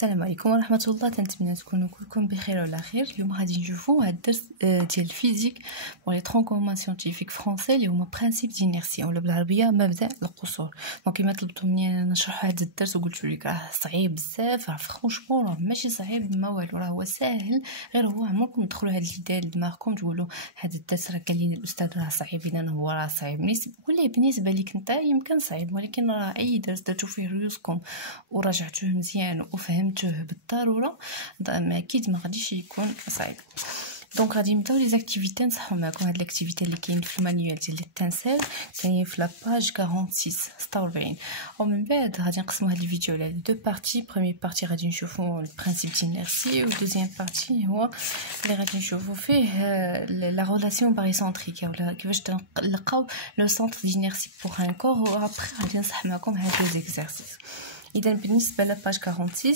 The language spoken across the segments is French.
السلام عليكم ورحمه الله. تنتمنى تكونوا كلكم بخير وعلى خير. اليوم غادي نشوفوا هذا الدرس ديال الفيزيك بور لي ترون كومون سيانتيفيك فرونسي اللي هما برينسيپ دينيرسي ولا بالعربيه مبدا القصور. دونك كما طلبتوا مني نشرح هذا الدرس وقلت لك راه صعيب بزاف، راه فرونشمون راه ماشي صعيب ما والو، راه هو ساهل، غير هو عمركم تدخلوا هاد الجدال لدماغكم تقولوا هذا الدرس راه قال لي الاستاذ راه صعيب اذا هو راه صعيب. ولا بالنسبه لك انت يمكن صعيب، ولكن راه اي درس درتو فيه ريوسكم وراجعتوه مزيان وفهمتوه بالضروره ما اكيد ما غاديش يكون صعيب. دونك غادي نبداو لي زاكتيفيتي نصحوا معكم. هاد الاكتيفيتي اللي كاين في المانيوال ديال التنسيل كاين في لاباج 46 ومن بعد غادي نقسموا هاد الفيديو على دو بارتي. بروميير بارتي غادي نشوفوا البرينسيپ دينيرسي، ودوزيام بارتي هو اللي غادي نشوفوا فيه لا ريلاسيون باريسنتريك ولا كيفاش نلقاو لو سونتر دينيرسي بوغ ان كور، و ابري غادي نصح معكم هاد لي زيكزارسيس. اذا بالنسبه لاباج 46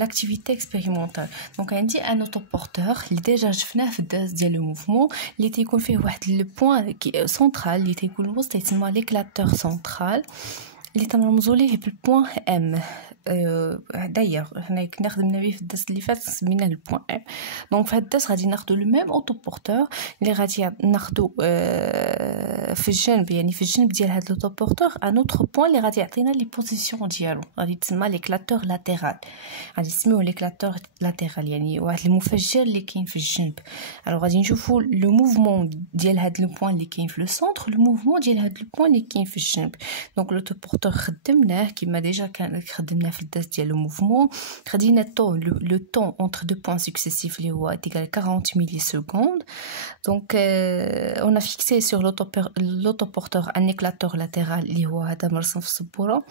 l'activité expérimentale. Donc عندي ان اوتوبورتور اللي ديجا شفناه في الدرس ديال لو موفمون اللي تيكون فيه واحد لو بوين سنترال اللي تيكون الوسط يتسمى ليكلاتور سنترال اللي تنرمزوا ليه بالبوين ام. داير حنا كنا خدمنا به في الدرس اللي فات سميناه البوين ام. دونك في هاد الدرس غادي ناخذوا لو ميم اوتوبورتور اللي غادي ناخذوا في الجنب، يعني في الجنب ديال هاد الاوتوبورتور ان اوتر بوين اللي غادي يعطينا لي بوزيسيون ديالو، غادي تسمى ليكلاتور لاتيرال، غادي نسميوه ليكلاتور لاتيرال يعني واحد المفجر اللي كاين في الجنب. الو غادي نشوفوا لو موفمون ديال هاد لو بوين اللي كاين في لو سونتر، لو موفمون ديال هاد لو بوين اللي كاين في الجنب. دونك الاوتوبورتور خدمناه كما ديجا كان خدمنا في الدرس ديال لو موفمون. خدينا الطون لو طون entre deux points successifs اللي هو égal 40 millisecondes. Donc on a fixé sur l'autoporteur un éclateur latéral اللي هو هذا مرسوم في السبوره.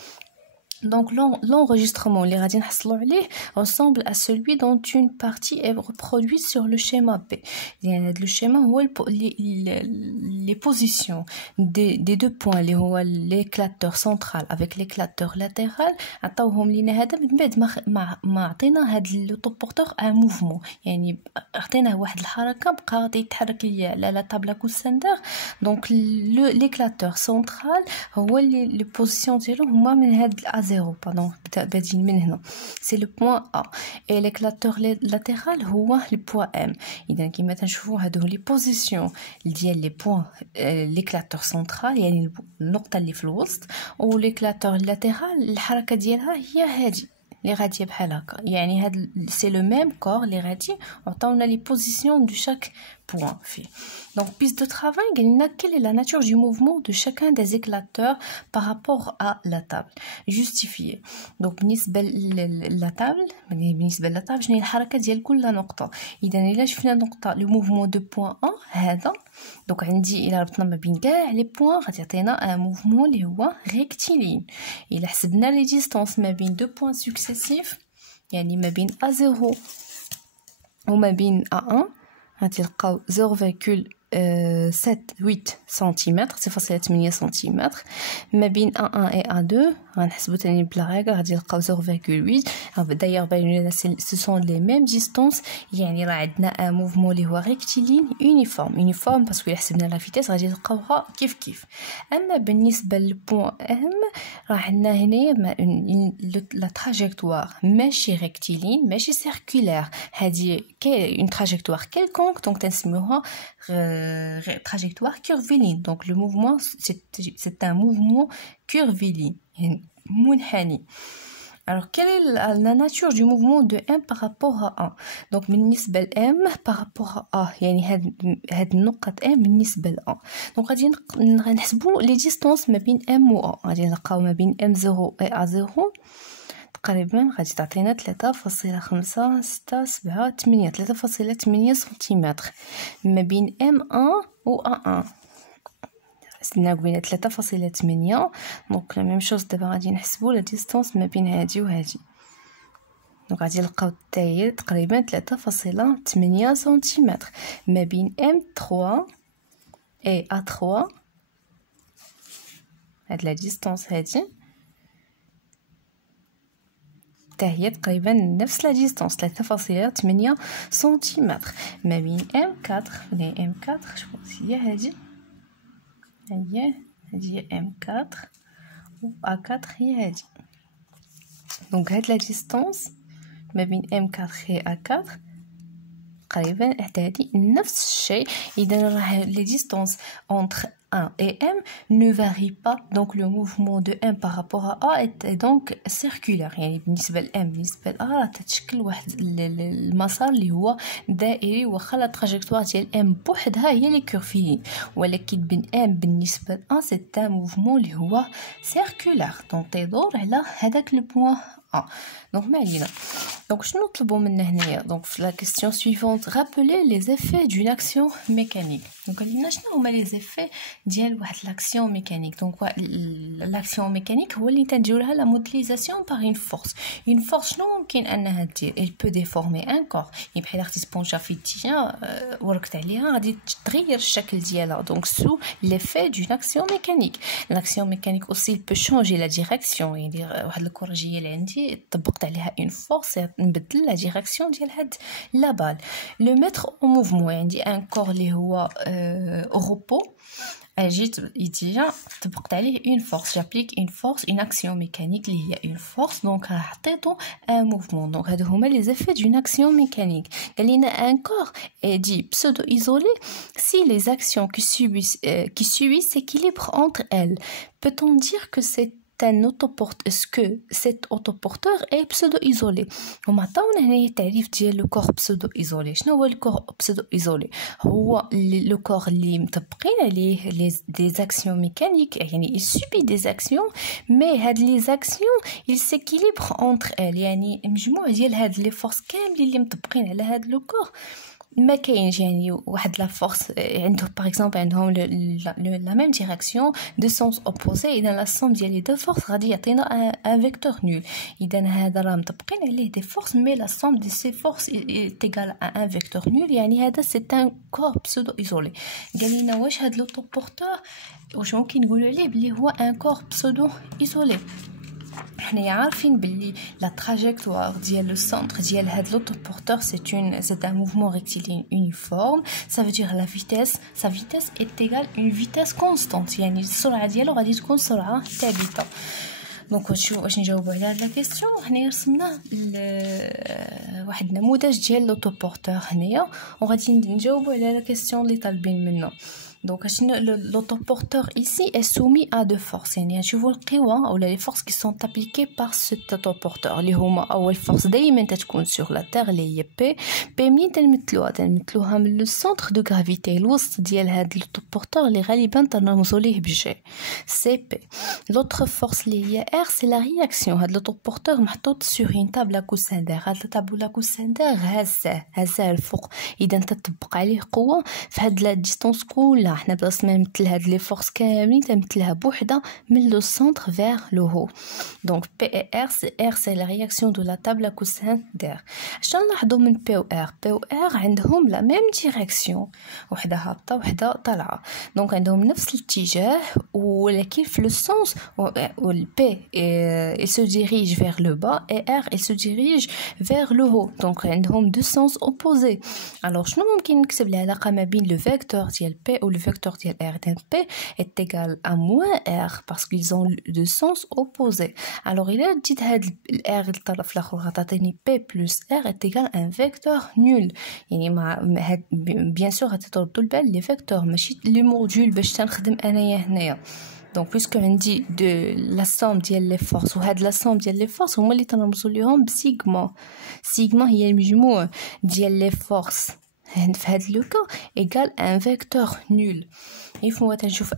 Donc l'enregistrement اللي غادي نحصلوا عليه ressemble à celui dont une partie est reproduite sur le schéma B. يعني هذا الشيما هو les positions des deux points اللي هو l'éclateur central avec l'éclateur latéral عطاوهم لينا هذا من بعد ما عطينا هذا لوطوبورتور ان موفمون، يعني عطيناه واحد الحركه بقى غادي يتحرك ليا على لا طابلا كوساندر. دونك l'éclateur central هو لي بوزيسيون ديالو هما من هذا زيرو باردون بادين من هنا سي لو بوين ا، اي ليكلاتور لاتيرال هو البوين ام. اذا كما تنشوفوا هادو لي بوزيسيون ديال لي بوين ليكلاتور سنترال يعني النقطه اللي في الوسط، و ليكلاتور لاتيرال الحركه ديالها هي هادي اللي غاديه بحال هكا، يعني هاد سي لو ميم كور اللي غادي عطاونا لي بوزيسيون دو شاك point fait. Donc piste de travail, quelle est la nature du mouvement de chacun des éclateurs par rapport à la table? Justifier. Donc بالنسبه للتابل شنو هي الحركه ديال كل نقطه. اذا الا شفنا نقطه لو موفمون دو بوين 1 هذا، دونك عندي الا ربطنا ما بين كاع لي بوين غادي يعطينا ان موفمون اللي هو ريكتيلين. الا حسبنا لي ديستانس ما بين دو بوين سكسيسيف يعني ما بين A0 وما بين A1 غادي نلقاو 0,78 سنتيمتر 0,8 سنتيمتر. ما بين A1 et A2 غنحسبو تاني بلا ريغل غادي نلقاو 0,8. داير باين لنا سو سون لي ميم ديستانس، يعني راه عندنا ان موفمون اللي هو ريكتيلين يونيفورم باسكو الا حسبنا لا فيتيس غادي نلقاوها كيف. اما بالنسبه للبوين ام راه عندنا هنايا لا تراجيكتوار ماشي ريكتيلين ماشي سيركولير، هذه اون تراجيكتوار كيلكونك دونك تنسميوها trajectoire curviligne. Donc le mouvement c'est un mouvement curviligne يعني منحني. Alors quelle est la nature du mouvement de M par rapport à A? Donc بالنسبة ل M par rapport à A يعني هاد النقطة M بالنسبة ل A. Donc غادي نحسبوا les distances ما بين M و A. غادي نلقاو ما بين M0 و A0 تقريبا غادي تعطينا 3.567 سنتيمتر. ما بين M1 و A1 حسبنا قلنا 3.8. دونك لا ميم شوز دابا غادي نحسبوا لا ديستانس ما بين هادي وهادي، دونك غادي نلقاو حتى هي تقريبا 3.8 سنتيمتر. ما بين M3 و A3 هاد لا ديستانس هادي هي تقريبا نفس لا ديستانس 3.8 سنتيمتر. ما بين M4 M4 شوف هي هادي هي M4 و A4 هي هادي. دونك هاد لا ديستانس ما بين M4 et A4 تقريبا هذه نفس الشيء. اذا راه لي ديستانس entre 1 et M ne varie pas, donc le mouvement de M par rapport à A est donc circulaire. يعني بالنسبه ل M بالنسبه ل A راه تتشكل واحد المسار اللي هو دائري، واخا لا تراجيكتوار ديال M بوحدها هي لي كورفيين، ولكن بين M بالنسبه ل A c'est un mouvement اللي هو circulaire، دونك تيدور على هذاك لو بوين A. Donc ما علينا. Donc شنو نطلبوا منا هنايا؟ donc في la question suivante rappeler les effets d'une action mécanique. donc قال لنا شنو هما les effets ديال واحد l'action mécanique. donc l'action mécanique هو اللي تنديرو لها la modélisation par une force. une force شنو ممكن انها دير؟ elle peut déformer un corps. يعني بحال اختي سبونجا في التيان وركت عليها غادي تغير الشكل ديالها، donc sous l'effet d'une action mécanique. l'action mécanique aussi peut changer la direction. يعني واحد الكرجيه اللي عندي طبقت عليها une force نبدل la direction ديال هاد la balle. le mettre en mouvement عندي un corps اللي هو repos، جيت يديا طبقت عليه une force، j'applique une force une action mécanique اللي هي une force، donc حطيتو un mouvement. donc هادو هما les effets d'une action mécanique. قال لنا un corps est dit pseudo isolé si les actions qui suivent s'équilibrent entre elles. peut-on dire que c'est un autoporteur؟ est-ce que cet autoporteur est pseudo-isolé؟ وما عطاونا هنايا التعريف ديال لو كور pseudo-isolé. شنو هو لو كور pseudo-isolé؟ هو لو كور اللي مطبقين عليه des actions mécaniques، يعني il subit des actions mais هاد les actions il s'équilibre entre elles، يعني مجموع ديال هاد لي فورس كاملين اللي مطبقين على هاد لو كور ما كاينش يعني واحد لا فورس عنده باغ اكزومبل عندهم لا ميم ديريكسيون دو سونس اوبوزي. اذا لا سوم ديال لي دو فورس غادي يعطينا ان فيكتور نول. اذا هذا راه مطبقين عليه دي فورس مي لا سوم دي سي فورس ايغال ان فيكتور نول، يعني هذا سي ان كور بسودو ايزولي. قال لنا واش هذا لوطو بورتور واش ممكن نقولوا عليه بلي هو ان كور بسودو ايزولي؟ حنايا عارفين باللي لا تراجيكتوار ديال لو سنتر ديال هاد لوطوبورتور سي ان موفمون ريكتيلين يونيفورم. ça veut dire la vitesse sa vitesse est égale une vitesse constante، يعني السرعه ديالو غادي تكون سرعه ثابته. دونك واش نجاوبوا على هاد لا كيسيون؟ حنايا رسمنا واحد النموذج ديال لوطوبورتور هنايا وغادي نجاوبوا على لا كيسيون اللي طالبين منا. Donc l'autoporteur ici est soumis à deux forces. يعني نشوفوا القوى او les forces qui sont appliquées par cet autoporteur اللي هما اول force دائما تكون sur la terre اللي هي P منين تنمثلوها من لو سنتر دو غرافيتي الوسط ديال هذا لوطوبورتور اللي غالبا تنرمزوا ليه بجي سي بي. l'autre force اللي هي R c'est la réaction. هذا لوطوبورتور محطوط sur une table à coussin d'air. هذا الطابلة كوسان داغ هزاه الفوق، اذا تطبق عليه قوه في هاد لا ديستانس كلها حنا بلاص ما نمثل هاد لي فورس كاملين تنمثلها بوحده من لو سنتر فير لو هو. دونك بي اي ار سي لا رياكسيون دو لا طابل كوسان دير. شنو نلاحظوا من بي و ار عندهم لا ميم ديريكسيون، وحده هابطه وحده طالعه، دونك عندهم نفس الاتجاه ولكن في لو سونس و البي il se dirige vers le bas et R il se dirige vers le haut. donc عندهم deux sens opposés. alors شنو ممكن نكتب العلاقه ما بين le vecteur ديال P ou le vecteur ديال R؟ P est égal à moins R parce qu'ils ont deux sens opposés. alors إلا جيت هاد R الطرف الاخر غتعطيني P plus R est égal à un vecteur nul. يعني مع bien sûr غتردوا البال لي فيكتور ماشي لي موديول باش تنخدم انايا هنايا. donc puisque عندي de la somme ديال les forces وهاد la somme ديال les forces هما اللي تنرمزوا ليهم بسيغما. سيغما هي المجموع ديال les forces في هاد لو كا ايغال ان فيكتور نول. يفوا تنشوف